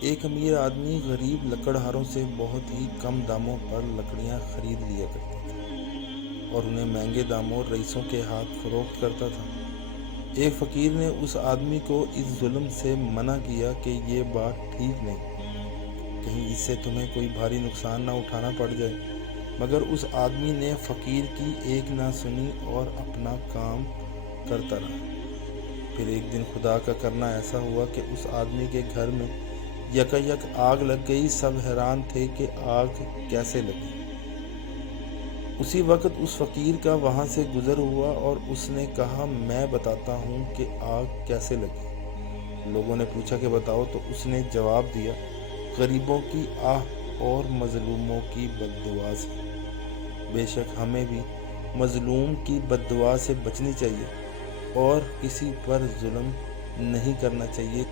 ایک امیر آدمی غریب لکڑہاروں سے بہت ہی کم داموں پر لکڑیاں خرید لیا کرتا تھا اور انہیں مہنگے داموں رئیسوں کے ہاتھ فروخت کرتا تھا۔ ایک فقیر نے اس آدمی کو اس ظلم سے منع کیا کہ یہ بات ٹھیک نہیں، کہیں اس سے تمہیں کوئی بھاری نقصان نہ اٹھانا پڑ جائے۔ مگر اس آدمی نے فقیر کی ایک نہ سنی اور اپنا کام کرتا رہا۔ پھر ایک دن خدا کا کرنا ایسا ہوا کہ اس آدمی کے گھر میں یکایک آگ لگ گئی۔ سب حیران تھے کہ آگ کیسے لگی۔ اسی وقت اس فقیر کا وہاں سے گزر ہوا اور اس نے کہا، میں بتاتا ہوں کہ آگ کیسے لگی۔ لوگوں نے پوچھا کہ بتاؤ، تو اس نے جواب دیا، غریبوں کی آہ اور مظلوموں کی بد دعا سے۔ بے شک ہمیں بھی مظلوم کی بد دعا سے بچنی چاہیے اور کسی پر ظلم نہیں کرنا چاہیے۔